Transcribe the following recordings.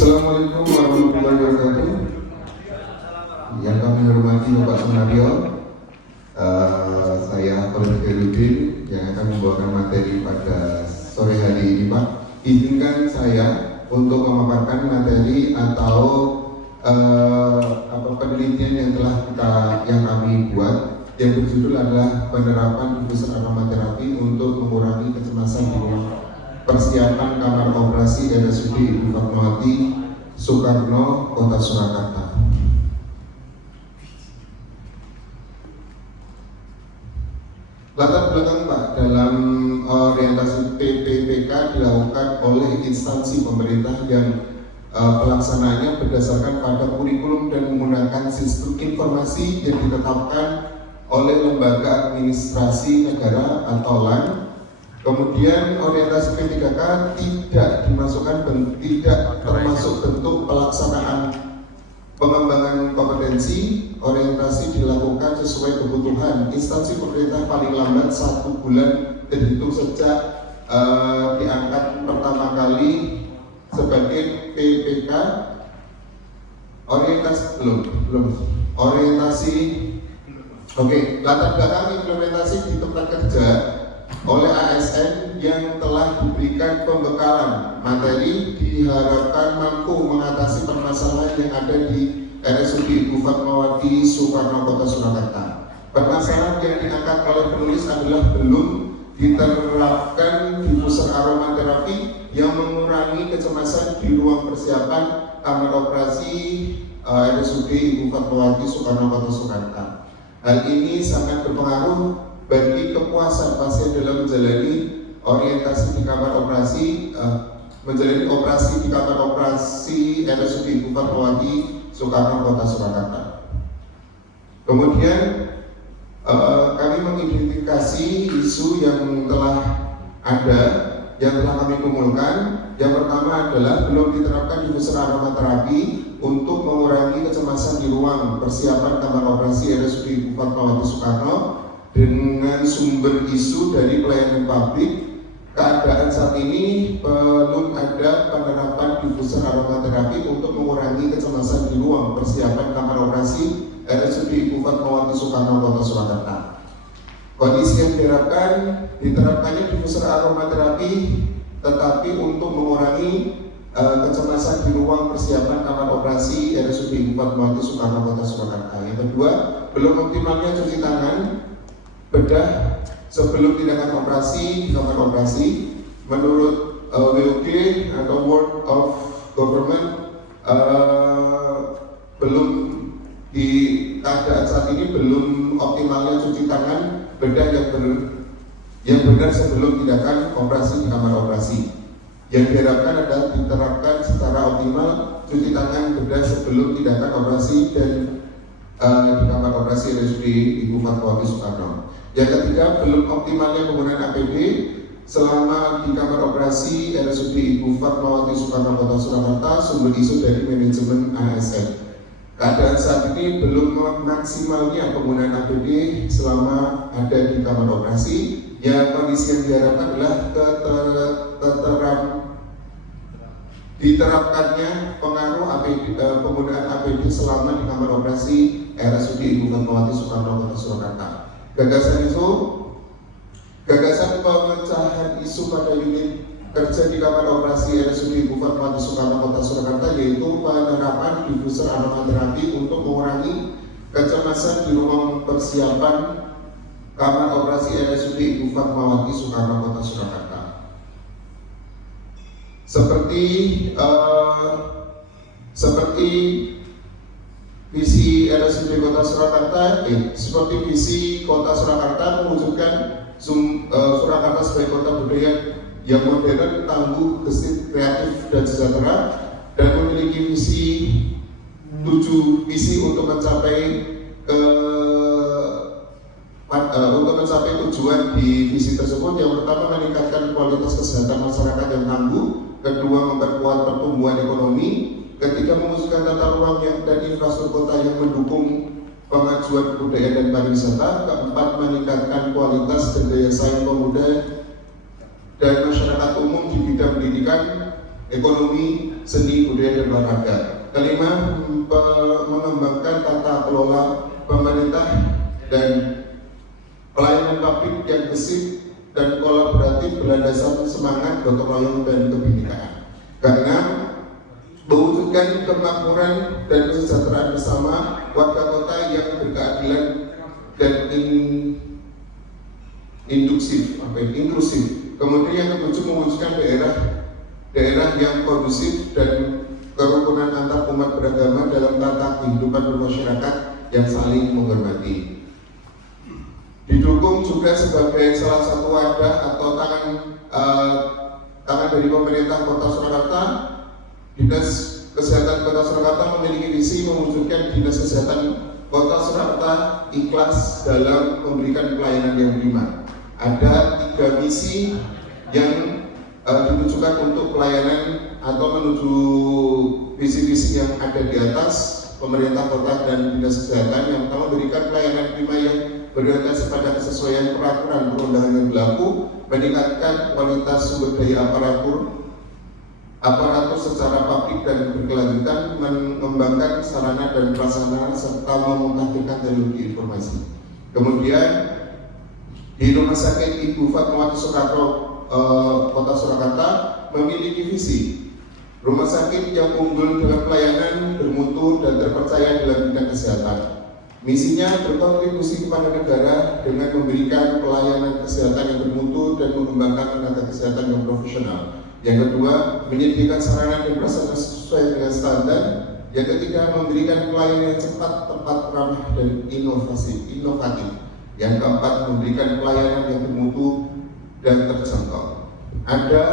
Assalamualaikum warahmatullahi wabarakatuh. Yang kami hormati Bapak Sunario, saya Khalid Khairuddin yang akan membawakan materi pada sore hari ini, Pak. Izinkan saya untuk memaparkan materi atau penelitian yang kami buat, yang berjudul adalah penerapan diffuser aromaterapi untuk mengurangi kecemasan di ruang persiapan kamar operasi RSUD Ibu Fatmawati Soekarno, Kota Surakarta. Latar belakang, Pak, dalam orientasi PPPK dilakukan oleh instansi pemerintah yang pelaksananya berdasarkan pada kurikulum dan menggunakan sistem informasi yang ditetapkan oleh Lembaga Administrasi Negara atau LAN. Kemudian orientasi P3K tidak termasuk bentuk pelaksanaan pengembangan kompetensi. Orientasi dilakukan sesuai kebutuhan instansi pemerintah paling lambat 1 bulan terhitung sejak diangkat pertama kali sebagai PPK. Latar belakang implementasi di tempat kerja oleh ASN yang telah diberikan pembekalan materi diharapkan mampu mengatasi permasalahan yang ada di RSUD Ibu Fatmawati Soekarno, Kota Surakarta. Permasalahan yang diangkat oleh penulis adalah belum diterapkan diffuser aromaterapi yang mengurangi kecemasan di ruang persiapan kamar operasi RSUD Ibu Fatmawati Soekarno, Kota Surakarta. Hal ini sangat berpengaruh bagi kepuasan pasien dalam menjalani orientasi di kamar operasi, menjalani operasi di kamar operasi RSUD Ibu Fatmawati Soekarno, Kota Surakarta. Kemudian kami mengidentifikasi isu yang telah ada, yang telah kami kumpulkan. Yang pertama adalah belum diterapkan diffuser aromaterapi untuk mengurangi kecemasan di ruang persiapan kamar operasi RSUD Ibu Fatmawati Soekarno dengan sumber isu dari pelayanan publik. Keadaan saat ini belum ada penerapan diffuser aromaterapi untuk mengurangi kecemasan di ruang persiapan kamar operasi RSUD Ibu Fatmawati Soekarno, Kota Surakarta. Kondisi yang diharapkan diterapkannya diffuser aromaterapi tetapi untuk mengurangi kecemasan di ruang persiapan kamar operasi RSUD Ibu Fatmawati Soekarno, Kota Surakarta. Yang kedua, belum optimalnya cuci tangan, bedah sebelum tindakan operasi di kamar operasi. Menurut WOG atau World of Government, belum di keadaan saat ini belum optimalnya cuci tangan, bedah yang benar sebelum tindakan operasi di kamar operasi. Yang diharapkan adalah diterapkan secara optimal cuci tangan, bedah sebelum tindakan operasi dan di kamar operasi RSUD Ibu Fatmawati Soekarno. Yang ketiga, belum optimalnya penggunaan APD selama di kamar operasi RSUD Ibu Fatmawati Soekarno, Kota Surakarta. Sumber isu dari manajemen ASN. Keadaan saat ini belum maksimalnya penggunaan APD selama ada di kamar operasi. Yang kondisi yang diharapkan adalah diterapkannya pengaruh APD, penggunaan APD selama di kamar operasi RSUD Ibu Fatmawati Soekarno, Kota Surakarta. Gagasan pemecahan isu pada unit kerja di kamar operasi RSUD Ibu Fatmawati Soekarno, Kota Surakarta, yaitu penerapan diffuser aromaterapi untuk mengurangi kecemasan di ruang persiapan kamar operasi RSUD Ibu Fatmawati Soekarno, Kota Surakarta. Seperti visi RSUD Kota Surakarta, seperti visi Kota Surakarta mewujudkan Surakarta sebagai kota budaya yang modern, tangguh, gesit, kreatif, dan sejahtera, dan memiliki tujuh visi untuk mencapai tujuan di visi tersebut. Yang pertama, meningkatkan kualitas kesehatan masyarakat yang tangguh. Kedua, memperkuat pertumbuhan ekonomi. Ketiga, mewujudkan tata ruang dan infrastruktur kota yang mendukung pemajuan kebudayaan dan pariwisata. Keempat, meningkatkan kualitas dan daya saing pemuda dan masyarakat umum di bidang pendidikan. ekonomi, seni, budaya, dan olahraga. Kelima, mengembangkan tata kelola pemerintah dan pelayanan publik yang gesit dan kolaboratif berlandaskan semangat gotong royong dan kebinekaan. Keenam, mewujudkan kemakmuran dan kesejahteraan bersama warga kota yang berkeadilan dan inklusif. Kemudian yang ketujuh, mewujudkan daerah yang kondusif dan kerukunan antar umat beragama dalam tata kehidupan bermasyarakat yang saling menghormati. Didukung juga sebagai salah satu wadah atau tangan dari pemerintah Kota Surakarta, Dinas Kesehatan Kota Surakarta memiliki visi mewujudkan Dinas Kesehatan Kota Surakarta ikhlas dalam memberikan pelayanan yang prima. Ada 3 misi yang ditujukan untuk pelayanan atau menuju visi-visi yang ada di atas pemerintah kota dan dinas kesehatan. Yang pertama, memberikan pelayanan prima yang berorientasi pada kesesuaian peraturan perundangan yang berlaku, meningkatkan kualitas sumber daya aparatur secara publik dan berkelanjutan, mengembangkan sarana dan prasarana serta memutakhirkan teknologi informasi. Kemudian di Rumah Sakit Ibu Fatmawati Soekarno Kota Surakarta memiliki visi rumah sakit yang unggul dalam pelayanan, bermutu dan terpercaya dalam bidang kesehatan. Misinya berkontribusi kepada negara dengan memberikan pelayanan kesehatan yang bermutu dan mengembangkan tenaga kesehatan yang profesional. Yang kedua, menyediakan sarana dan prasarana sesuai dengan standar. Yang ketiga, memberikan pelayanan yang cepat, tepat, ramah dan inovatif. Yang keempat, memberikan pelayanan yang bermutu dan terjangkau. Ada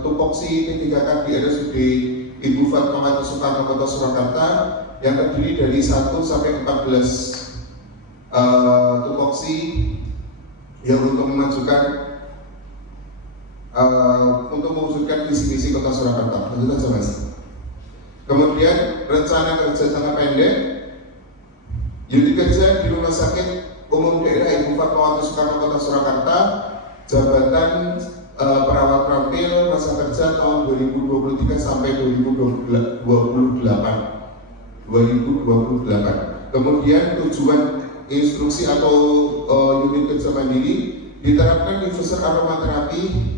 tupoksi P3K di RSUD Ibu Fatmawati Soekarno Kota Surakarta yang terdiri dari 1 sampai 14 tupoksi yang untuk mewujudkan visi-misi Kota Surakarta. Lanjut aja Mas. Kemudian rencana kerja jangka pendek, unit kerja di Rumah Sakit Umum Daerah Ibu Fatmawati Soekarno Kota Surakarta, jabatan perawat prampil masa kerja tahun 2023 sampai 2028. Kemudian tujuan instruksi atau unit kerja mandiri diterapkan diffuser aromaterapi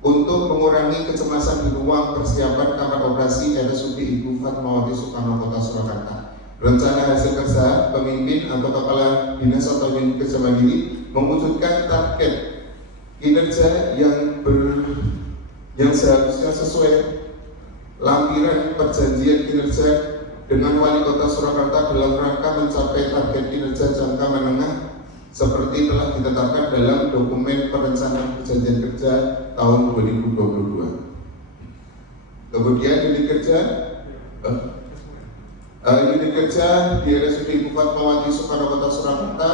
untuk mengurangi kecemasan di ruang persiapan kamar operasi RSUD Ibu Fatmawati Soekarno Kota Surakarta. Rencana hasil kerja pemimpin atau kepala dinas atau unit kerja mandiri mewujudkan target kinerja yang seharusnya sesuai lampiran perjanjian kinerja dengan Wali Kota Surakarta dalam rangka mencapai target kinerja jangka menengah seperti telah ditetapkan dalam dokumen perencanaan perjanjian kerja tahun 2022. Kemudian unit kerja di RSUD Ibu Fatmawati Soekarno Kota Surakarta.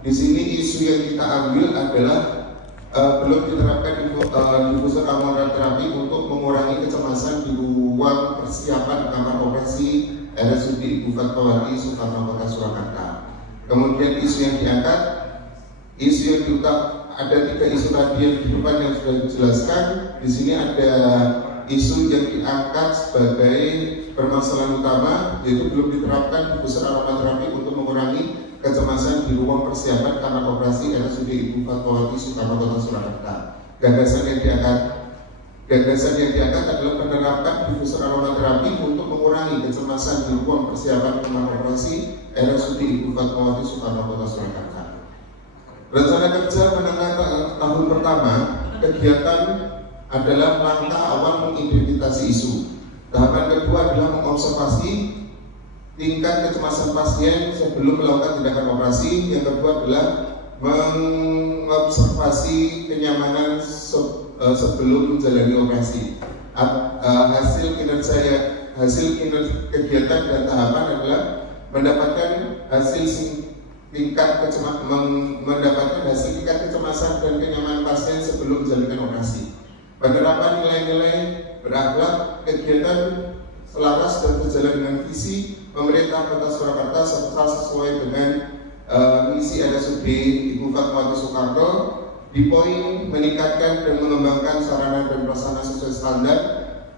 Di sini isu yang kita ambil adalah belum diterapkan diffuser aromaterapi untuk mengurangi kecemasan di ruang persiapan kamar operasi RSUD Ibu Fatmawati Soekarno Kota Surakarta. Kemudian isu yang diangkat, ada 3 isu tadi yang di depan yang sudah dijelaskan. Di sini ada isu yang diangkat sebagai permasalahan utama, yaitu belum diterapkan diffuser aromaterapi untuk mengurangi kecemasan di ruang persiapan kamar operasi RSUD Ibu Fatmawati Soekarno Kota Surakarta. Gagasan yang diangkat adalah penerapan diffuser aromaterapi untuk mengurangi kecemasan di ruang persiapan kamar operasi RSUD Ibu Fatmawati Soekarno Kota Surakarta. Rencana kerja menengah tahun pertama, kegiatan adalah langkah awal mengidentifikasi isu. Tahapan kedua adalah mengobservasi tingkat kecemasan pasien sebelum melakukan tindakan operasi. Yang kedua adalah mengobservasi kenyamanan sebelum menjalani operasi. Hasil kegiatan dan tahapan adalah mendapatkan hasil tingkat kecemasan dan kenyamanan pasien sebelum menjalankan operasi. Penerapan nilai-nilai berakhlak, kegiatan selaras dan sejalan dengan visi pemerintah Kota Surakarta serta sesuai dengan misi RSUD Ibu Fatmawati Soekarno Di poin meningkatkan dan mengembangkan sarana dan prasarana sesuai standar.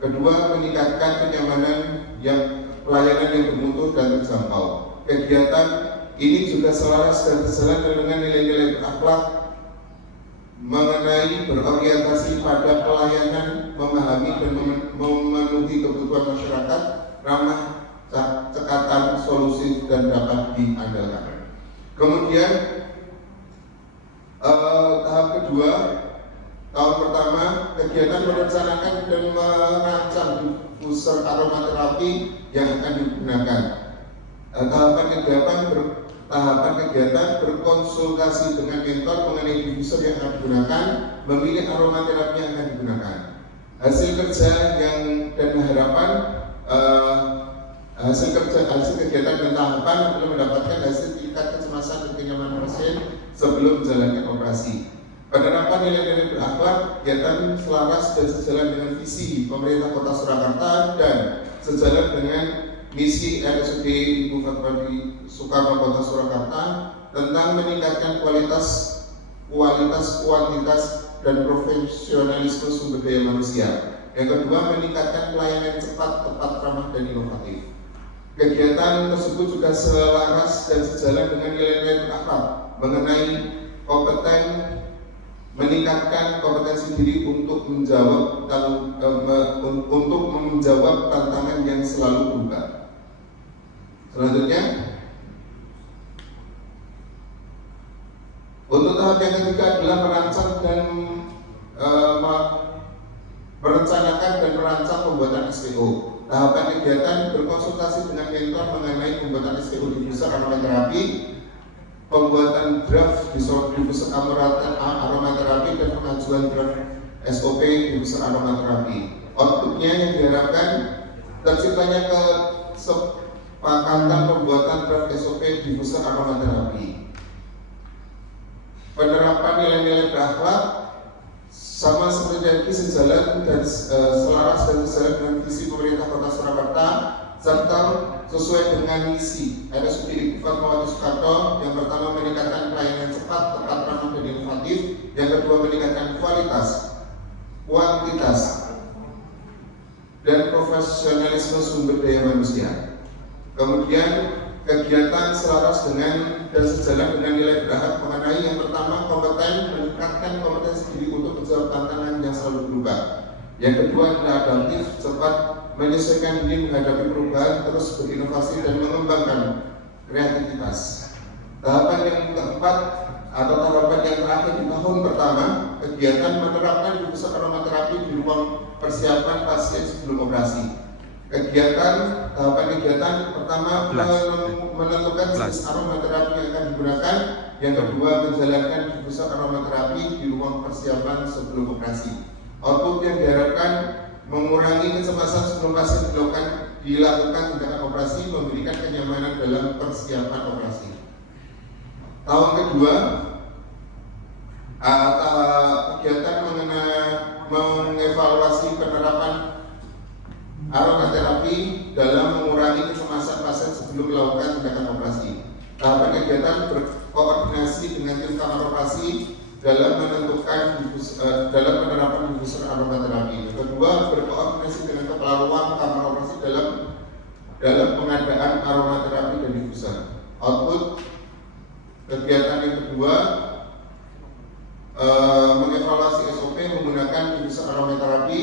Kedua, meningkatkan kenyamanan pelayanan yang bermutu dan terjangkau. Kegiatan ini juga selaras dan sejalan dengan nilai-nilai berakhlak mengenai berorientasi pada pelayanan, memahami dan memenuhi kebutuhan masyarakat, ramah, cekatan, solusi dan dapat diandalkan. Kemudian tahap kedua, tahun pertama, kegiatan merencanakan dan merancang diffuser aromaterapi yang akan digunakan. Tahapan kegiatan berkonsultasi dengan mentor mengenai diffuser yang akan digunakan, memilih aromaterapi yang akan digunakan. Hasil kerja dan harapan hasil kegiatan dan tahapan adalah mendapatkan hasil tingkat kecemasan dan kenyamanan pasien sebelum menjalankan operasi. Penerapan nilai-nilai berakhlak, kegiatan selaras dan sejalan dengan visi pemerintah Kota Surakarta dan sejalan dengan misi RSUD Ibu Fatmawati Soekarno Kota Surakarta tentang meningkatkan kualitas, kuantitas, dan profesionalisme sumber daya manusia. Yang kedua, meningkatkan pelayanan cepat, tepat, ramah, dan inovatif. Kegiatan tersebut juga selaras dan sejalan dengan nilai-nilai berakhlak mengenai meningkatkan kompetensi diri untuk menjawab tantangan yang selalu berubah. Selanjutnya, untuk tahap yang ketiga adalah merencanakan dan merancang pembuatan SPO. Tahapan kegiatan berkonsultasi dengan mentor mengenai pembuatan SPO diffuser aromaterapi, pembuatan draft diffuser aromaterapi dan pengajuan draft SOP diffuser aromaterapi. Outputnya yang diharapkan terciptanya kesepakatan pembuatan draft SOP diffuser aromaterapi. Penerapan nilai-nilai berakhlak sama seperti tadi sejalan dan selaras dan sejalan dengan visi pemerintah Kota Surakarta serta sesuai dengan misi RSUD Ibu Fatmawati Soekarno. Yang pertama, meningkatkan pelayanan cepat, tepat, ramah, dan inovatif. Yang kedua, meningkatkan kualitas, kuantitas, dan profesionalisme sumber daya manusia. Kemudian kegiatan selaras dengan dan sejalan dengan nilai berakhlak mengenai yang pertama, kompeten, meningkatkan kompetensi diri untuk menjawab tantangan yang selalu berubah. Yang kedua adalah adaptif, cepat, menyesuaikan diri menghadapi perubahan, terus berinovasi dan mengembangkan kreativitas. Tahapan yang keempat atau tahapan yang terakhir di tahun pertama, kegiatan menerapkan diffuser aromaterapi di ruang persiapan pasien sebelum operasi. Tahapan kegiatan pertama, menentukan jenis aromaterapi yang akan digunakan. Yang kedua, menjalankan diffuser aromaterapi di ruang persiapan sebelum operasi. Output yang diharapkan mengurangi kecemasan sebelum pasien dilakukan tindakan operasi, memberikan kenyamanan dalam persiapan operasi. Tahun kedua, kegiatan mengevaluasi penerapan aromaterapi dalam mengurangi kecemasan pasien sebelum melakukan tindakan operasi. Tahapan kegiatan berkoordinasi dengan tim kamar operasi dalam penerapan diffuser aromaterapi. Kedua, berkoordinasi dengan kepala ruang kamar operasi dalam pengadaan aromaterapi dan diffuser. Output kegiatan yang kedua, mengevaluasi SOP menggunakan diffuser aromaterapi.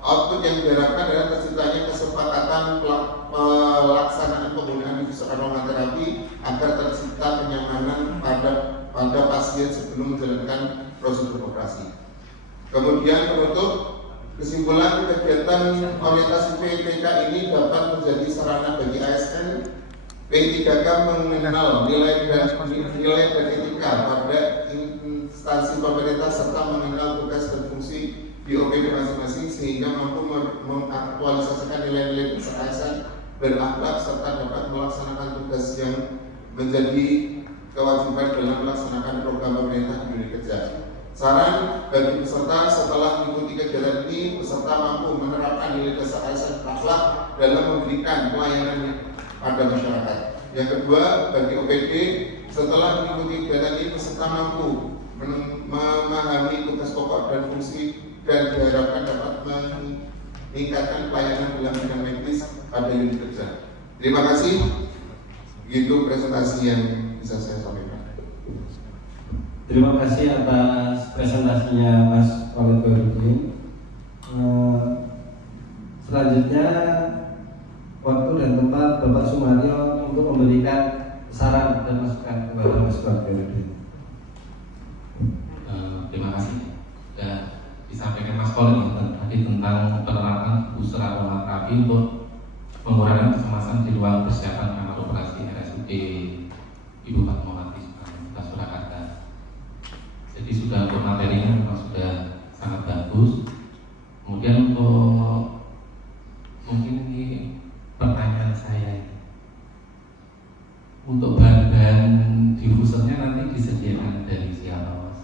Output yang diharapkan adalah terciptanya kesepakatan pelaksanaan penggunaan diffuser aromaterapi agar tercipta kenyamanan pada pasien sebelum menjalankan prosedur operasi. Kemudian penutup, kesimpulan kegiatan orientasi PPK ini dapat menjadi sarana bagi ASN P3K mengenal nilai dan etika pada instansi pemerintah serta mengenal tugas dan fungsi di OPD masing-masing sehingga mampu mengaktualisasikan nilai-nilai dasar ASN berakhlak serta dapat melaksanakan tugas yang menjadi kewajiban dalam melaksanakan program pemerintah di dunia kerja. Saran bagi peserta setelah mengikuti kegiatan ini, peserta mampu menerapkan nilai dasar ASN akhlak dalam memberikan pelayanan pada masyarakat. Yang kedua, bagi OPD Setelah mengikuti kegiatan ini, peserta mampu memahami tugas pokok dan fungsi dan diharapkan dapat meningkatkan pelayanan dalam bidang medis pada unit kerja. Terima kasih. Begitu presentasi yang bisa saya sampaikan. Terima kasih atas presentasinya Mas Khalid Bahrudin. Selanjutnya waktu dan tempat Bapak Sumaryo untuk memberikan saran dan masukan kepada Mas Bahrudin. Terima kasih. Sudah disampaikan Mas Khalid tadi tentang penerapan busur aromaterapi untuk mengurangi kecemasan di ruang persiapan kamar operasi RSUD Ibu Fatmawati Surakarta. Jadi sudah untuk materinya memang sudah sangat bagus. Kemudian untuk mungkin ini pertanyaan saya, untuk bahan-bahan diffusernya nanti disediakan dari siapa, Mas?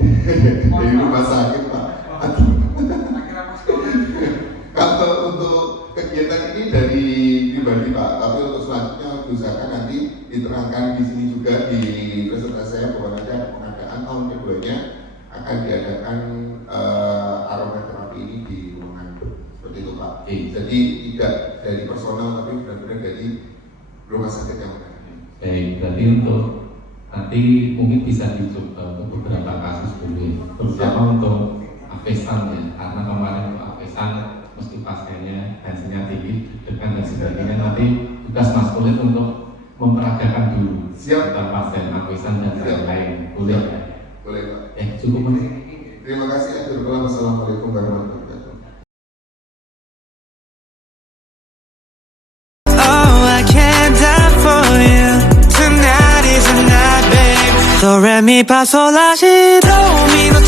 Dari rumah sakit, Pak. Kalau untuk kegiatan ini dari pribadi, Pak, tapi untuk selanjutnya diusahakan nanti diterangkan di sini juga di presentasi saya bahwa nanti ada pengadaan tahun keduanya akan diadakan aromaterapi ini di ruangan seperti itu, Pak. Jadi tidak dari personal tapi benar-benar dari rumah sakit yang ada. Baik, berarti untuk nanti mungkin bisa dicoba untuk beberapa kasus dulu, terutama untuk Avesan ya, karena kemarin untuk Avesan mesti pasiennya tensinya tinggi, degan dan sebagainya. Nanti tugas Mas Kulit untuk memperagakan dulu tentang pasien Avesan dan lain-lain. Boleh? Boleh, Pak. Cukup Mas. Terima kasih. Assalamualaikum warahmatullahi wabarakatuh. Do re mi fa sol la si do mi no